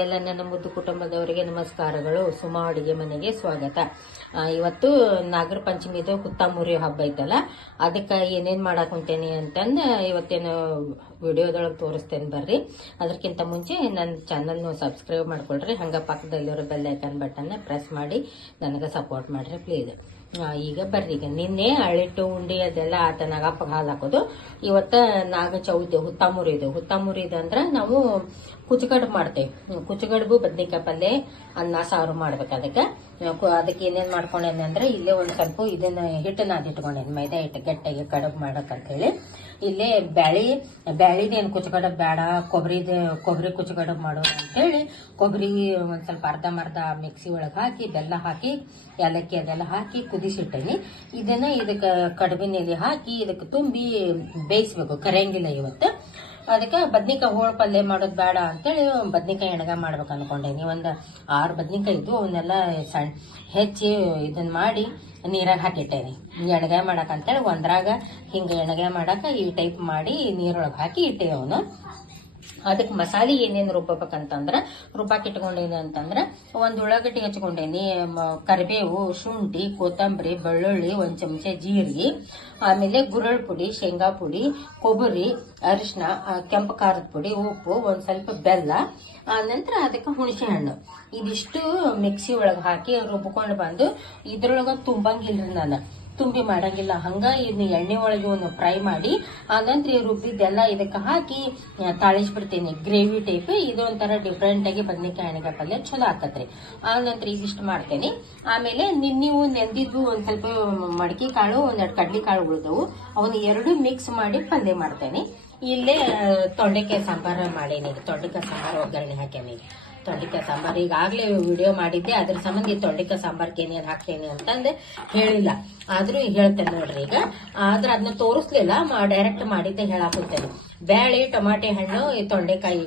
ಎಲ್ಲ ನನ್ನ ಮುದ್ದು ಕುಟುಂಬದವರಿಗೆ ನಮಸ್ಕಾರಗಳು. ಸುಮಾ ಅಡುಗೆ ಮನೆಗೆ ಸ್ವಾಗತ. ಇವತ್ತು ನಾಗರ ಪಂಚಮಿದು ಹುತ್ತಮುರಿ ಹಬ್ಬ ಐತಲ್ಲ, ಅದಕ್ಕೆ ಏನೇನು ಮಾಡಾಕೊಂತೇನೆ ಅಂತಂದು ಇವತ್ತೇನು ವಿಡಿಯೋದೊಳಗೆ ತೋರಿಸ್ತೇನೆ ಬರ್ರಿ. ಅದಕ್ಕಿಂತ ಮುಂಚೆ ನನ್ನ ಚಾನಲ್ನ ಸಬ್ಸ್ಕ್ರೈಬ್ ಮಾಡ್ಕೊಳ್ರಿ, ಹಂಗೆ ಪಕ್ಕದಲ್ಲಿರೋ ಬೆಲ್ ಐಕನ್ ಬಟನ್ನ ಪ್ರೆಸ್ ಮಾಡಿ ನನಗೆ ಸಪೋರ್ಟ್ ಮಾಡ್ರಿ ಪ್ಲೀಸ್. ಈಗ ಬರ್ರಿ, ಈಗ ನಿನ್ನೆ ಅಳಿಟ್ಟು ಉಂಡಿ ಅದೆಲ್ಲ ಆತನಾಗ ಹಪ್ಪಗೆ ಹಾಲು ಹಾಕೋದು. ಇವತ್ತ ನಾಗ ಚೌತಿ ಹುತ್ತಮುರಿದು ಅಂದ್ರೆ ನಾವು ಕುಚ್ಚಗಡ್ಬು ಮಾಡ್ತೇವೆ. ಕುಚ್ಚಗಡ್ಬು ಬದ್ನಿಕಾಯಿ ಪಲ್ಯ ಅನ್ನ ಸಾರು ಮಾಡ್ಬೇಕು. ಅದಕ್ಕೆ ಏನೇನ್ ಮಾಡ್ಕೊಂಡೇನೆ ಅಂದ್ರೆ ಇಲ್ಲೇ ಒಂದ್ ಸ್ವಲ್ಪ ಇದನ್ನ ಹಿಟ್ಟನ್ನ ಅದಿಟ್ಕೊಂಡೇನಿ, ಮೈದಾ ಹಿಟ್ಟು ಗಟ್ಟಿಗೆ ಕಡುಬು ಮಾಡಕಂತ ಹೇಳಿ. ಇಲ್ಲೇ ಬ್ಯಾಳಿದೇನು ಕುಚ್ಚಗಡ್ಬು ಬೇಡ, ಕೊಬ್ಬರಿ ಕುಚ್ಚಗಡ್ಬು ಮಾಡೋದು ಅಂತೇಳಿ ಕೊಬ್ಬರಿ ಒಂದ್ ಸ್ವಲ್ಪ ಅರ್ಧ ಮಿಕ್ಸಿ ಒಳಗೆ ಹಾಕಿ ಬೆಲ್ಲ ಹಾಕಿ ಏಲಕ್ಕಿ ಅದೆಲ್ಲ ಹಾಕಿ ಕುದಿಸಿಟ್ಟೇನಿ. ಇದಕ್ಕೆ ಕಡುಬಿನ ಎಲೆ ಹಾಕಿ ಇದಕ್ಕೆ ತುಂಬಿ ಬೇಯಿಸ್ಬೇಕು, ಕರೆಯಂಗಿಲ್ಲ ಇವತ್ತು. ಅದಕ್ಕೆ ಬದ್ನಿಕಾಯಿ ಹೋಳು ಪಲ್ಯ ಮಾಡೋದು ಬೇಡ ಅಂತೇಳಿ ಬದ್ನಿಕಾಯಿ ಎಣಗ ಮಾಡ್ಬೇಕು ಅನ್ಕೊಂಡೇನಿ. ಒಂದು 6 ಬದ್ನಿಕಾಯಿ ಇದ್ವು, ಅವನ್ನೆಲ್ಲ ಹೆಚ್ಚಿ ಇದನ್ನ ಮಾಡಿ ನೀರಾಗ ಹಾಕಿಟ್ಟೇನಿ. ಎಣಗಾಯಿ ಮಾಡಕಂತೇಳಿ ಒಂದ್ರಾಗ ಹಿಂಗೆ ಎಣಗಾಯಿ ಮಾಡಾಕ ಈ ಟೈಪ್ ಮಾಡಿ ನೀರೊಳಗೆ ಹಾಕಿ ಇಟ್ಟೆ. ಅವನು ಅದಕ್ಕೆ ಮಸಾಲೆ ಏನೇನು ರುಬ್ಬಬೇಕಂತಂದ್ರೆ ರುಬ್ಬಾಕಿಟ್ಕೊಂಡೇನಿ ಅಂತಂದ್ರೆ ಒಂದು ಉಳ್ಳಾಗಡ್ಡಿ ಹಚ್ಕೊಂಡೇನಿ, ಕರಿಬೇವು, ಶುಂಠಿ, ಕೊತ್ತಂಬರಿ, ಬೆಳ್ಳುಳ್ಳಿ, 1 ಚಮಚ ಜೀರಿಗೆ, ಆಮೇಲೆ ಗುರಳ್ ಪುಡಿ, ಶೇಂಗಾ ಪುಡಿ, ಕೊಬ್ಬರಿ, ಅರಿಶಿನ, ಕೆಂಪು ಖಾರದ ಪುಡಿ, ಉಪ್ಪು, ಒಂದ್ ಸ್ವಲ್ಪ ಬೆಲ್ಲ, ನಂತರ ಅದಕ್ಕೆ ಹುಣಸೆ ಹಣ್ಣು ಇದಿಷ್ಟು ಮಿಕ್ಸಿ ಒಳಗೆ ಹಾಕಿ ರುಬ್ಕೊಂಡು ಬಂದು ಇದ್ರೊಳಗ ತುಂಬಂಗಿಲ್ರಿ, ನಾನು ತುಂಬಿ ಮಾಡಂಗಿಲ್ಲ. ಹಂಗ ಇದನ್ನ ಎಣ್ಣೆ ಒಳಗೆ ಒಂದು ಫ್ರೈ ಮಾಡಿ ಆನಂತರ ಈ ರುಬ್ಬಿದ್ದೆಲ್ಲ ಇದಕ್ಕೆ ಹಾಕಿ ತಾಳಿಸ್ಬಿಡ್ತೀನಿ, ಗ್ರೇವಿ ಟೈಪ್. ಇದು ಒಂಥರ ಡಿಫ್ರೆಂಟ್ ಆಗಿ ಬದ್ನಿಕಾಯಿ ಎಣ್ಣೆಗಾಯಿ ಪಲ್ಯ ಚಲೋ ಆಕತ್ರಿ. ಆನಂತರ ಇದಿಷ್ಟು ಮಾಡ್ತೇನೆ. ಆಮೇಲೆ ನೀವು ನೆಂದಿದ್ದು ಒಂದ್ ಸ್ವಲ್ಪ ಮಡಕಿ ಕಾಳು, 1 ಕಡ್ಲಿ ಕಾಳು ಉಳಿದವು, ಅವನ್ನ 2 ಮಿಕ್ಸ್ ಮಾಡಿ ಪಲ್ಯ ಮಾಡ್ತೇನೆ. ಇಲ್ಲೇ ತೊಂಡೆಕಾಯಿ ಸಾಂಬಾರ ಮಾಡೇನಿ. ತೊಂಡೆಕಾಯಿ ಸಾಂಬಾರ ಒಗ್ಗರಣೆ ಹಾಕೇನಿ. ತೊಂಡೆಕಾಯಿ ಸಾಂಬಾರ್ ಈಗಾಗ್ಲೇ ವಿಡಿಯೋ ಮಾಡಿದ್ದೆ, ಅದ್ರ ಸಂಬಂಧ ಈ ತೊಂಡೆಕಾಯಿ ಸಾಂಬಾರ್ಗೆ ಏನೇನು ಹಾಕ್ತೇನೆ ಅಂತಂದು ಹೇಳಿಲ್ಲ, ಆದ್ರೂ ಹೇಳ್ತೇನೆ ನೋಡ್ರಿ. ಈಗ ಆದ್ರೆ ಅದನ್ನ ತೋರಿಸ್ಲಿಲ್ಲ, ಡೈರೆಕ್ಟ್ ಮಾಡಿದ್ದೆ ಹೇಳಾಕುತ್ತೇನೆ. ಬ್ಯಾಳಿ, ಟೊಮಾಟೆ ಹಣ್ಣು, ಈ ತೊಂಡೆಕಾಯಿ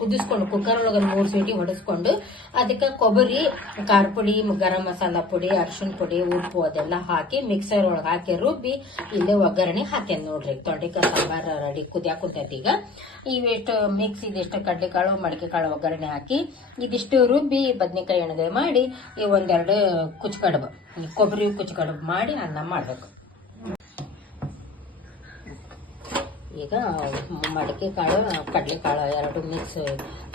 ಕುದಿಸ್ಕೊಂಡು ಕುಕ್ಕರ್ ಒಳಗೆ 3 ಸೀಟಿ ಹೊಡೆಸ್ಕೊಂಡು ಅದಕ್ಕೆ ಕೊಬ್ಬರಿ, ಖಾರ ಪುಡಿ, ಗರಂ ಮಸಾಲಾ ಪುಡಿ, ಅರಿಶಿನ ಪುಡಿ, ಉಪ್ಪು ಅದೆಲ್ಲ ಹಾಕಿ ಮಿಕ್ಸರ್ ಒಳಗೆ ಹಾಕಿ ರುಬ್ಬಿ ಇಲ್ಲೇ ಒಗ್ಗರಣೆ ಹಾಕೇನಿ ನೋಡ್ರಿ. ತೊಂಡೆಕಾಯಿ ಸಾಂಬಾರ ರೆಡಿ ಕುದಿಯಾಕುಂತೈತಿ. ಈಗ ಇವಿಷ್ಟು ಮಿಕ್ಸ್ ಇದಿಷ್ಟು ಕಡ್ಲೆಕಾಳು, ಮಡಿಕೆಕಾಳು ಒಗ್ಗರಣೆ ಹಾಕಿ ಇದಿಷ್ಟು ರುಬ್ಬಿ ಬದ್ನಿಕಾಯಿ ಎಣ್ಣೆಗಾಯಿ ಮಾಡಿ ಈ 1-2 ಕುಚ್ಚಗಡ್ಬು, ಕೊಬ್ಬರಿ ಕುಚ್ಚಗಡ್ಬು ಮಾಡಿ ಅನ್ನ ಮಾಡ್ಬೇಕು. ಈಗ ಮಡಿಕೆ ಕಾಳು, ಕಡ್ಲೆಕಾಳು 2 ಮಿಕ್ಸ್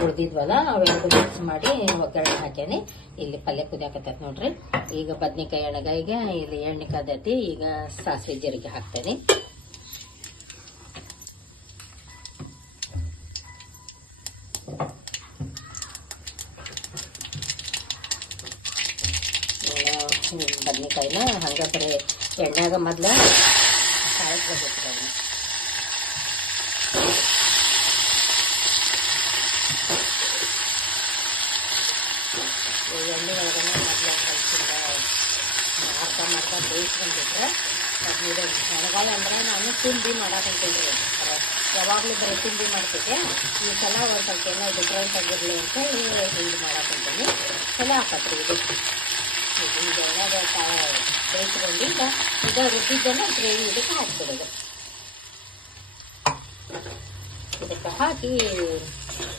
ಉಳಿದಿದ್ವಲ್ಲ, ಅವೆರಡು ಮಿಕ್ಸ್ ಮಾಡಿ ಒಗ್ಗರಣೆ ಹಾಕೇನಿ. ಇಲ್ಲಿ ಪಲ್ಯ ಕುದಿಯಾಕತ್ತೈತಿ ನೋಡ್ರಿ. ಈಗ ಬದ್ನಿಕಾಯಿ ಎಣ್ಣೆಗಾಯಿಗೆ ಇಲ್ಲಿ ಎಣ್ಣೆ ಕಾದೈತಿ. ಈಗ ಸಾಸಿವೆ ಜೀರಿಗೆ ಹಾಕ್ತೇನೆ. ಬದ್ನಿಕಾಯಿನ ಹಂಗ ಬರೀ ಎಣ್ಣೆಗ ಮೊದ್ಲ ಸಾಯಿಸ್ಬೇಕು. ಎಣ್ಣೆ ಒಳಗನೆ ಮೊದ್ಲು ಸ್ವಲ್ಪ ಮಾಡ್ತಾ ಬೇಯಿಸ್ಕೊಂಡ್ಬಿಟ್ರೆ ಇದು ಮಳೆಗಾಲ ಅಂದ್ರೆ ನಾನು ತುಂಬಿ ಮಾಡಾಕಂತೀನಿ. ಯಾವಾಗಲೂ ಬರೀ ತುಂಬಿ ಮಾಡ್ತಿದ್ದೆ. ಈ ಸಲ ಒಂದು ಸ್ವಲ್ಪ ಎಲ್ಲ ಡಿಫ್ರೆಂಟ್ ಆಗಿರಲಿ ಅಂತೇಳಿ ಹಿಂಗೆ ಮಾಡಾಕಂತೀನಿ. ಚಲೋ ಹಾಕತ್ರಿ ಇದು. ಈಗ ಎಣ್ಣೆಗೆ ಬೇಯಿಸ್ಕೊಂಡಿದ್ದ ಈಗ ರುಬ್ಬಿದ್ದೆಲ್ಲ ಗ್ರೇವಿ ಇದಕ್ಕೆ ಹಾಕ್ಬಿಡೋದು. ಇದಕ್ಕೆ ಹಾಕಿ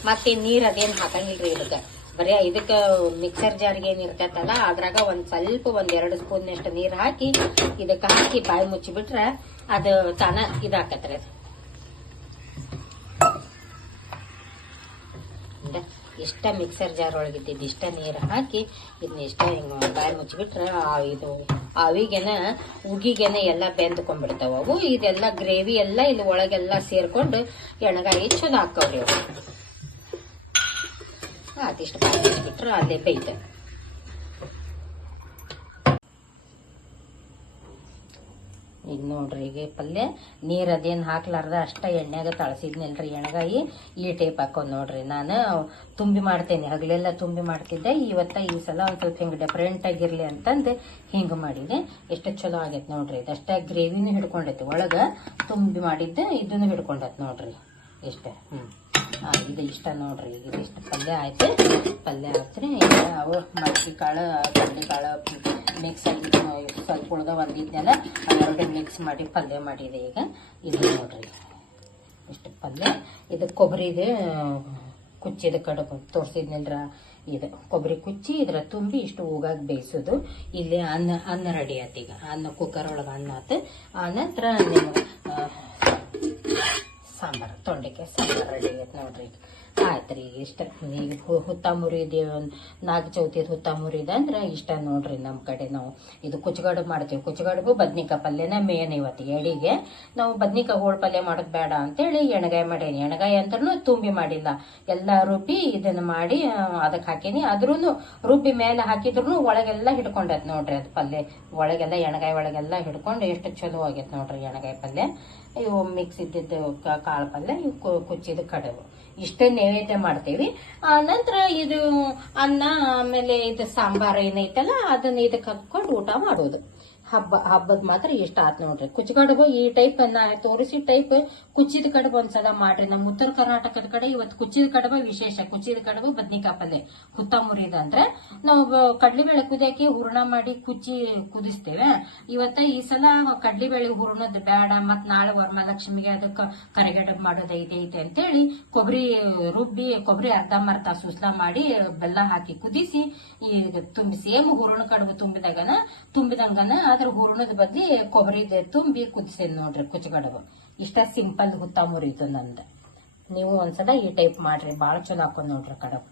ಮತ್ತೆ ನೀರು ಅದೇನು ಹಾಕಂಗಿಲ್ರಿ ಇದಕ್ಕೆ. ಬರೀ ಇದಕ್ಕೆ ಮಿಕ್ಸರ್ ಜಾರ್ಗೆ ಏನ್ ಇರ್ತೈತಲ್ಲ ಅದ್ರಾಗ ಒಂದ್ 2 ಸ್ಪೂನ್ನಷ್ಟು ನೀರು ಹಾಕಿ ಇದಕ್ಕೆ ಹಾಕಿ ಬಾಯಿ ಮುಚ್ಚಿಬಿಟ್ರೆ ಅದು ತಾನ ಇದಾಕತ್ರಿ. ಇಷ್ಟ ಮಿಕ್ಸರ್ ಜಾರ್ ಒಳಗಿದ್ದಿದ್ದು ಇಷ್ಟ ನೀರು ಹಾಕಿ ಇದನ್ನ ಇಷ್ಟ ಹಿಂಗ ಬಾಯಿ ಮುಚ್ಚಿಬಿಟ್ರೆ ಇದು ಅವಿಗೆನ ಉಗಿಗೆನ ಎಲ್ಲ ಬೆಂದ್ಕೊಂಡ್ಬಿಡ್ತಾವ ಅವು. ಇದೆಲ್ಲ ಗ್ರೇವಿ ಎಲ್ಲ ಇಲ್ಲಿ ಒಳಗೆಲ್ಲ ಸೇರ್ಕೊಂಡು ಎಣ್ಣೆಗಾಯಿ ಚಲೋ ಹಾಕವ್ರಿ ಅವು. ಅದಿಷ್ಟು ಬಾಯಿ ಬಿಟ್ರೆ ಅಲ್ಲೇ ಬೇಯ್ತ. ಈಗ ನೋಡ್ರಿ, ಈಗ ಪಲ್ಯ ನೀರ್ ಅದೇನ್ ಹಾಕ್ಲಾರ್ದ ಅಷ್ಟ ಎಣ್ಣೆಗ ತಳಸಿದ್ನಲ್ರಿ ಎಣ್ಣೆಗಾಯಿ. ಈ ಟೈಪ್ ಹಾಕೋದ್ ನೋಡ್ರಿ. ನಾನು ತುಂಬಿ ಮಾಡ್ತೇನೆ, ಹಗಲೆಲ್ಲ ತುಂಬಿ ಮಾಡ್ತಿದ್ದೆ. ಈ ಸಲ ಒಂದ್ ಸ್ವಲ್ಪ ಹಿಂಗ್ ಡಿಫ್ರೆಂಟ್ ಆಗಿರ್ಲಿ ಅಂತಂದು ಹಿಂಗ ಮಾಡಿದೆ. ಎಷ್ಟು ಚಲೋ ಆಗೈತೆ ನೋಡ್ರಿ. ಇದಷ್ಟ ಗ್ರೇವಿನೂ ಹಿಡ್ಕೊಂಡೈತಿ ಒಳಗ, ತುಂಬಿ ಮಾಡಿದ್ದೆ ಇದನ್ನು ಹಿಡ್ಕೊಂಡೈತಿ ನೋಡ್ರಿ. ಇಷ್ಟ ಇದು ಇಷ್ಟ ನೋಡ್ರಿ. ಇದಿಷ್ಟು ಪಲ್ಯ ಆಯ್ತು. ಪಲ್ಯ ಹಾಕ್ರಿ. ಅವು ಮಡಕಿ ಕಾಳು, ಕಡ್ಲೆಕಾಳು ಮಿಕ್ಸ್ ಆಗಿ ಸ್ವಲ್ಪ ಉಳ್ದ ಒಂದಿದ್ನೆಲ್ಲ ಅವೆರಡು ಮಿಕ್ಸ್ ಮಾಡಿ ಪಲ್ಯ ಮಾಡಿದೆ. ಈಗ ಇದು ನೋಡ್ರಿ ಇಷ್ಟು ಪಲ್ಯ. ಇದು ಕೊಬ್ಬರಿದೆ ಕುಚ್ಚಿದ ಕಡುಬು ತೋರಿಸಿದ್ನಲ್ರ ಇದು ಕೊಬ್ಬರಿ ಕುಚ್ಚಿ ಇದ್ರ ತುಂಬಿ ಇಷ್ಟು ಹೂಗಾಗಿ ಬೇಯಿಸೋದು. ಇಲ್ಲಿ ಅನ್ನ ರೆಡಿ ಆಯ್ತು. ಈಗ ಅನ್ನ ಕುಕ್ಕರ್ ಒಳಗೆ ಅನ್ನ ಆತು. ಆ ನಂತರ ಸಾಂಬಾರು ತೊಂಡೆಕಾಯಿ ಸಾಂಬಾರು ರೆಡಿ ಆಗೈತೆ ನೋಡ್ರಿ. ಆಯ್ತ್ರಿ ಇಷ್ಟ. ಈಗ ಹುತ್ತ ಮುರಿದ ನಾಗ ಚೌತಿದ ಹುತ್ತ ಮುರಿದ ಅಂದ್ರೆ ಇಷ್ಟ ನೋಡ್ರಿ. ನಮ್ಮ ಕಡೆ ನಾವು ಇದು ಕುಚ್ಚಗಡುಬು ಮಾಡ್ತೀವಿ. ಕುಚ್ಚಗಡುಬು ಬದ್ನಿಕಾಯಿ ಪಲ್ಯನ ಮೇನ್ ಇವತ್ತಿಗೆ ಎಡಿಗೆ. ನಾವು ಬದ್ನಿಕಾಯಿ ಹೋಳು ಪಲ್ಯ ಮಾಡೋದು ಬೇಡ ಅಂತೇಳಿ ಎಣಗಾಯಿ ಮಾಡೀನಿ. ಎಣಗಾಯಿ ಅಂತೂ ತುಂಬಿ ಮಾಡಿಲ್ಲ, ಎಲ್ಲ ರುಬ್ಬಿ ಇದನ್ನ ಮಾಡಿ ಅದಕ್ಕೆ ಹಾಕೀನಿ. ಆದ್ರೂ ರುಬ್ಬಿ ಮೇಲೆ ಹಾಕಿದ್ರು ಒಳಗೆಲ್ಲ ಹಿಡ್ಕೊಂಡೈತೆ ನೋಡ್ರಿ. ಅದು ಪಲ್ಯ ಒಳಗೆಲ್ಲ ಎಣಗಾಯಿ ಒಳಗೆಲ್ಲ ಹಿಡ್ಕೊಂಡು ಎಷ್ಟು ಚಲೋ ಆಗೈತೆ ನೋಡ್ರಿ ಎಣಗಾಯಿ ಪಲ್ಯ. ಇವು ಮಿಕ್ಸ್ ಇದ್ದಿದ್ದು ಕಾಳು ಪಲ್ಯ, ಇವು ಕುಚ್ಚಿದ ಕಡುಬು ಇಷ್ಟೇ ನೈವೇದ್ಯ ಮಾಡ್ತೇವಿ. ನಂತರ ಇದು ಅನ್ನ ಆಮೇಲೆ ಇದು ಸಾಂಬಾರು ಏನೈತಲ್ಲ ಅದನ್ನ ಇದಕ್ಕೆ ಹಾಕೊಂಡು ಊಟ ಮಾಡೋದು. ಹಬ್ಬದ ಮಾತ್ರ ಇಷ್ಟ ಆತ್ ನೋಡ್ರಿ. ಕುಚ್ಚಗಡುಬು ಈ ಟೈಪ್ ತೋರಿಸಿ ಟೈಪ್ ಕುಚ್ಚಿದ ಕಡುಬು ಒಂದ್ಸಲ ಮಾಡ್ರಿ. ನಮ್ಮ ಉತ್ತರ ಕರ್ನಾಟಕದ ಕಡೆ ಇವತ್ತು ಕುಚ್ಚಿದ ಕಡುಬು ವಿಶೇಷ. ಕುಚ್ಚಿದ ಕಡುಬು ಬದ್ನಿಕಾಯಿ ಪಲ್ಯ ಹುತ್ತ ಮುರಿದಂದ್ರೆ ನಾವು ಕಡ್ಲಿಬೇಳೆ ಕುದಿಯಕ್ಕೆ ಹೂರ್ಣ ಮಾಡಿ ಕುದಿಸ್ತೇವೆ. ಇವತ್ತ ಈ ಸಲ ಕಡ್ಲಿಬೇಳೆ ಹೂರ್ಣದ್ ಬೇಡ, ಮತ್ ನಾಳೆ ವರಮಹಾಲಕ್ಷ್ಮಿಗೆ ಅದಕ್ಕೆ ಕರಿಗಡುಬು ಮಾಡೋದೈತೆ ಅಂತೇಳಿ ಕೊಬ್ಬರಿ ರುಬ್ಬಿ ಕೊಬ್ಬರಿ ಅರ್ಧಂಬರ್ಧ ಸುಸ್ಲಾ ಮಾಡಿ ಬೆಲ್ಲ ಹಾಕಿ ಕುದಿಸಿ ಈಗ ತುಂಬಿ ಸೇಮ್ ಹೂರ್ಣ ಕಡುಬು ತುಂಬಿದಂಗನ ಅದ್ರ ಹೂರ್ಣದ ಬದ್ಲಿ ಕೊಬ್ಬರಿದ ತುಂಬಿ ಕುದಿಸಿ ನೋಡ್ರಿ ಕುಚ್ಚಗಡುಬು. ಇಷ್ಟ ಸಿಂಪಲ್ ಹುತ್ತ ಮುರಿತು ನಂದು. ನೀವು ಒಂದ್ಸಲ ಈ ಟೈಪ್ ಮಾಡ್ರಿ, ಬಾಳ ಚಲೋ ಹಾಕೊಂಡ್ ನೋಡ್ರಿ ಕಡುಬು.